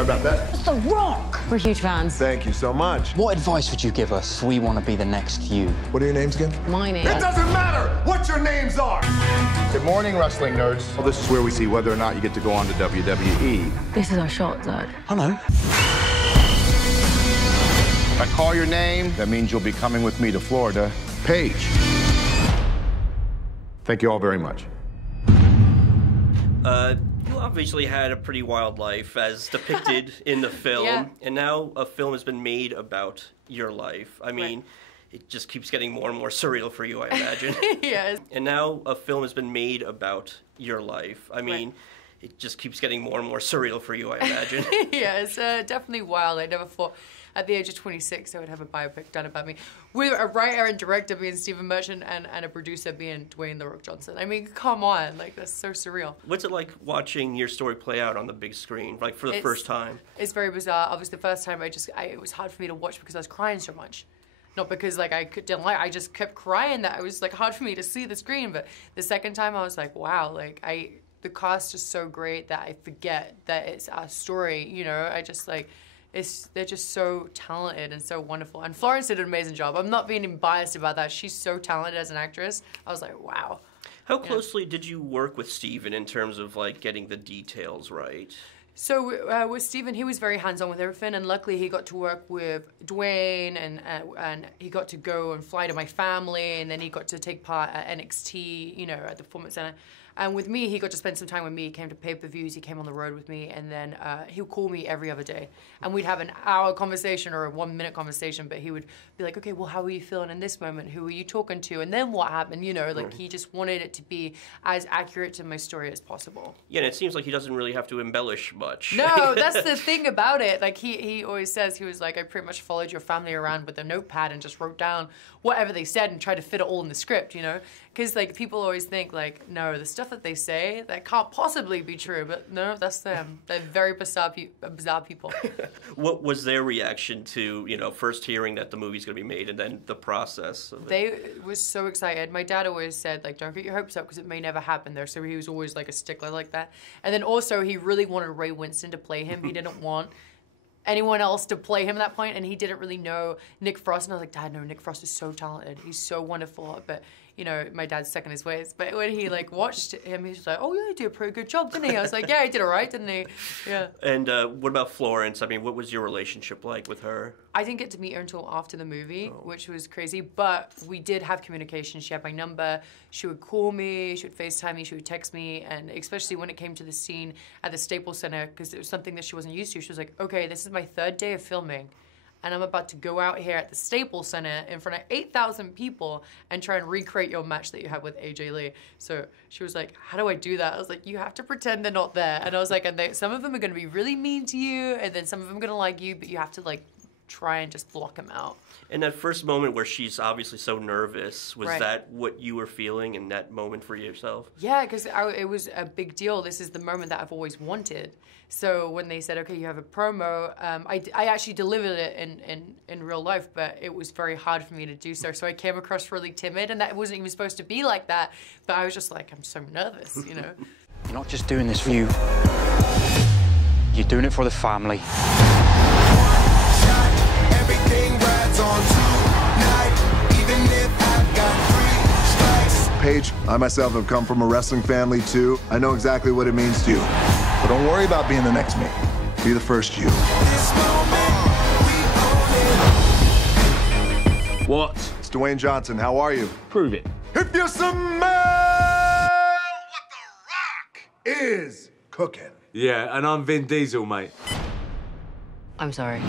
Sorry about that. It's The Rock. We're huge fans. Thank you so much. What advice would you give us if we want to be the next you? What are your names again? My name. It doesn't matter what your names are. Good morning, wrestling nerds. Well, this is where we see whether or not you get to go on to WWE. This is our shot, Zach. I know. If I call your name, that means you'll be coming with me to Florida. Paige. Thank you all very much. You obviously had a pretty wild life as depicted in the film, Yeah. and now a film has been made about your life. I mean, it just keeps getting more and more surreal for you, I imagine. Yes. And now a film has been made about your life. I mean, it just keeps getting more and more surreal for you, I imagine. Yeah, it's definitely wild. I never thought at the age of 26 I would have a biopic done about me. With a writer and director being Stephen Merchant and a producer being Dwayne "The Rock" Johnson. I mean, come on, like, that's so surreal. What's it like watching your story play out on the big screen, like for the first time? It's very bizarre. Obviously, the first time it was hard for me to watch because I was crying so much. Not because like didn't like, I just kept crying that it was like hard for me to see the screen. But the second time I was like, wow, like the cast is so great that I forget that it's our story, you know? I just like, they're just so talented and so wonderful. And Florence did an amazing job. I'm not being biased about that. She's so talented as an actress. I was like, wow. How closely did you work with Stephen in terms of like getting the details right? So with Stephen, he was very hands-on with everything, and luckily he got to work with Dwayne, and he got to go and fly to my family, and then he got to take part at NXT, you know, at the Performance Center. And with me, he got to spend some time with me. He came to pay-per-views, he came on the road with me, and then he would call me every other day. And we'd have an hour conversation or a 1 minute conversation, but he would be like, okay, well, how are you feeling in this moment? Who are you talking to? And then what happened? You know, like he just wanted it to be as accurate to my story as possible. Yeah, and it seems like he doesn't really have to embellish much. No, that's the thing about it. Like he always says, he was like, I pretty much followed your family around with a notepad and just wrote down whatever they said and tried to fit it all in the script, you know? Because like people always think like, no, the stuff that they say, that can't possibly be true. But no, that's them. They're very bizarre people. What was their reaction to, you know, first hearing that the movie's going to be made and then the process of it? They were so excited. My dad always said, like, don't get your hopes up because it may never happen there. So he was always like a stickler like that. And then also he really wanted Ray Winston to play him. He didn't want anyone else to play him at that point, and he didn't really know Nick Frost. And I was like, Dad, no, Nick Frost is so talented. He's so wonderful. But, you know, my dad's stuck in his ways. But when he, like, watched him, he was like, oh, yeah, he did a pretty good job, didn't he? I was like, yeah, he did all right, didn't he? Yeah. And what about Florence? I mean, what was your relationship like with her? I didn't get to meet her until after the movie, which was crazy. But we did have communication. She had my number. She would call me. She would FaceTime me. She would text me. And especially when it came to the scene at the Staples Center, because it was something that she wasn't used to. She was like, okay, this is my 3rd day of filming, and I'm about to go out here at the Staples Center in front of 8,000 people and try and recreate your match that you had with AJ Lee. So she was like, how do I do that? I was like, you have to pretend they're not there. And I was like, and some of them are going to be really mean to you, and then some of them are going to like you, but you have to like try and just block them out. And that first moment where she's obviously so nervous, was Right. that what you were feeling in that moment for yourself? Yeah, because it was a big deal. This is the moment that I've always wanted. So when they said, okay, you have a promo, I actually delivered it in real life, but it was very hard for me to do so. So I came across really timid, and that wasn't even supposed to be like that. But I was just like, I'm so nervous, you know? You're not just doing this for you. You're doing it for the family. Everything rides on tonight, even if I've got 3 strikes. Paige, I myself have come from a wrestling family too. I know exactly what it means to you. But don't worry about being the next me. Be the first you. This moment, we own it. What? It's Dwayne Johnson. How are you? Prove it. If you smell what the Rock is cooking. Yeah, and I'm Vin Diesel, mate. I'm sorry.